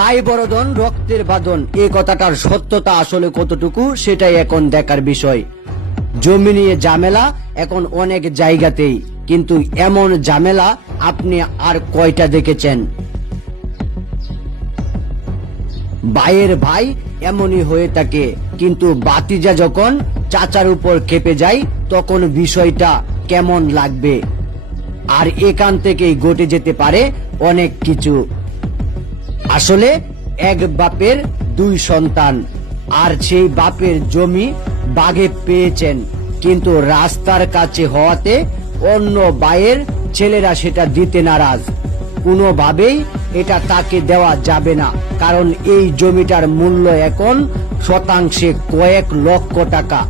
ভাই বড়দন রক্তের বাঁধন, এই কথাটার সত্যতা আসলে কতটুকু সেটাই এখন দেখার বিষয়। জমি নিয়ে ঝামেলা এখন অনেক জায়গাতেই, কিন্তু এমন ঝামেলা আপনি আর কয়টা দেখেছেন? ভাইয়ের ভাই এমনই হয়ে থাকে, কিন্তু বাতিজা যখন চাচার উপর খেপে যায় তখন বিষয়টা কেমন লাগবে। আর এখান থেকেই ঘটে যেতে পারে অনেক কিছু। আসলে এক বাপের দুই সন্তান, আর সেই বাপের জমি বাগে পেয়েছেন, কিন্তু রাস্তার কাছে হওয়াতে অন্য ভাইয়ের ছেলেরা সেটা দিতে নারাজ। কোনোভাবেই এটা তাকে দেওয়া যাবে না, কারণ এই জমিটার মূল্য এখন শতাংশে কয়েক লক্ষ টাকা।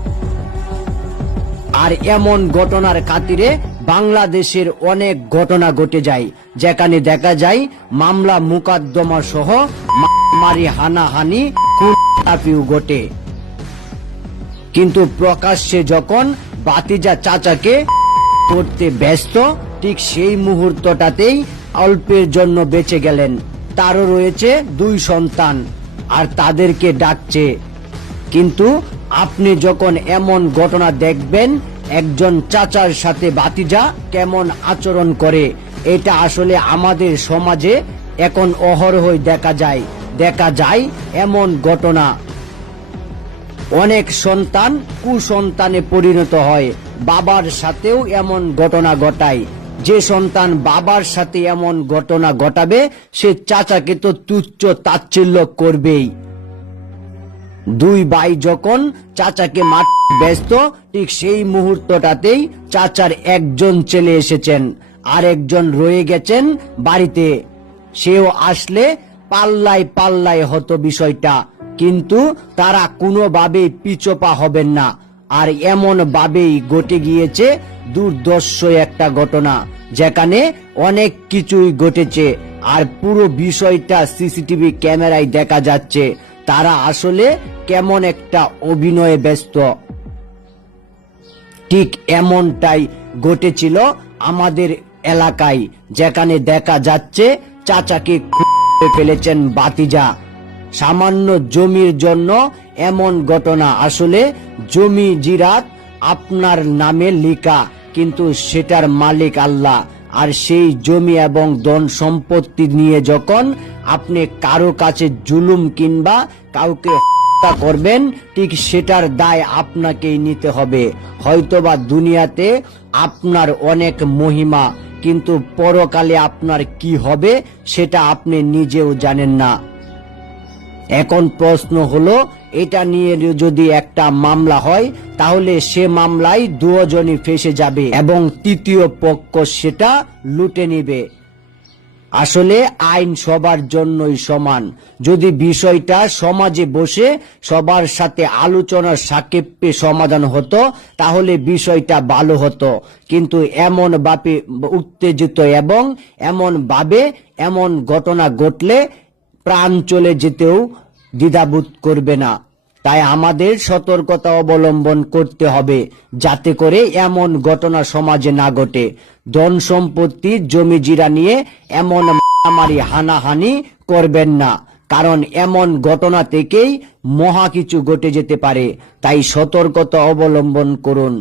আর এমন ঘটনার খাতিরে বাংলাদেশের অনেক ঘটনা ঘটে যায়, যেখানে দেখা যায় মামলা মুকদ্দমা সহ মারামারি, হানাহানি, খুনটাপিও ঘটে। কিন্তু প্রকাশ্যে যখন বাতিজা চাচাকে করতে ব্যস্ত, ঠিক সেই মুহূর্তটাতেই অল্পের জন্য বেঁচে গেলেন। তারও রয়েছে দুই সন্তান, আর তাদেরকে ডাকছে। কিন্তু আপনি যখন এমন ঘটনা দেখবেন, একজন চাচার সাথে ভাতিজা কেমন আচরণ করে, এটা আসলে আমাদের সমাজে এখন অহরহই দেখা যায় এমন ঘটনা। অনেক সন্তান কুসন্তানে পরিণত হয়, বাবার সাথেও এমন ঘটনা ঘটায়। যে সন্তান বাবার সাথে এমন ঘটনা ঘটাবে, সে চাচাকে তো তুচ্ছ তাচ্ছিল্য করবেই। দুই ভাই যখন চাচাকে মারতে ব্যস্ত, ঠিক সেই মুহূর্তটাতেই চাচার একজন ছেলে এসেছেন, আর একজন রয়ে গেছেন বাড়িতে। সেও আসলে পাল্লায় পাল্লায় হতো বিষয়টা, কিন্তু তারা কোনোভাবেই পিছপা হবেন না। আর এমন ভাবেই ঘটে গিয়েছে দুর্দর্শ একটা ঘটনা, যেখানে অনেক কিছুই ঘটেছে। আর পুরো বিষয়টা সিসিটিভি ক্যামেরায় দেখা যাচ্ছে। তারা আসলে কেমন একটা অভিনয়ে ব্যস্ত। ঠিক এমনটাই ঘটেছিল আমাদের এলাকায়, যেখানে দেখা যাচ্ছে চাচাকে খুঁড়ে ফেলেছেন বাতিজা সামান্য জমির জন্য। এমন ঘটনা, আসলে জমি জিরাত আপনার নামে লেখা, কিন্তু সেটার মালিক আল্লাহ। আর সেই জমি এবং ধন সম্পত্তি নিয়ে যখন আপনি কারো কাছে জুলুম কিংবা কাউকে হত্যা করবেন, ঠিক সেটার দায় আপনাকেই নিতে হবে। হয়তোবা দুনিয়াতে আপনার অনেক মহিমা, কিন্তু পরকালে আপনার কি হবে সেটা আপনি নিজেও জানেন না। এখন প্রশ্ন হলো, এটা নিয়ে যদি একটা মামলা হয়, তাহলে সে মামলায় দুজনই ফেঁসে যাবে এবং তৃতীয় পক্ষ সেটা লুটে নিবে। আসলে আইন সবার জন্যই সমান। যদি বিষয়টা সমাজে বসে সবার সাথে আলোচনার সাপেক্ষে সমাধান হতো, তাহলে বিষয়টা ভালো হতো। কিন্তু এমন ভাবে উত্তেজিত এবং এমন ভাবে এমন ঘটনা ঘটলে প্রাণ চলে যেতেও দ্বিধাবোধ করবে না। তাই আমাদের সতর্কতা অবলম্বন করতে হবে, যাতে করে এমন ঘটনা সমাজে না ঘটে। ধন সম্পত্তি জমি জিরা নিয়ে এমন মারামারি, হানাহানি করবেন না, কারণ এমন ঘটনা থেকেই মহা কিছু ঘটে যেতে পারে। তাই সতর্কতা অবলম্বন করুন।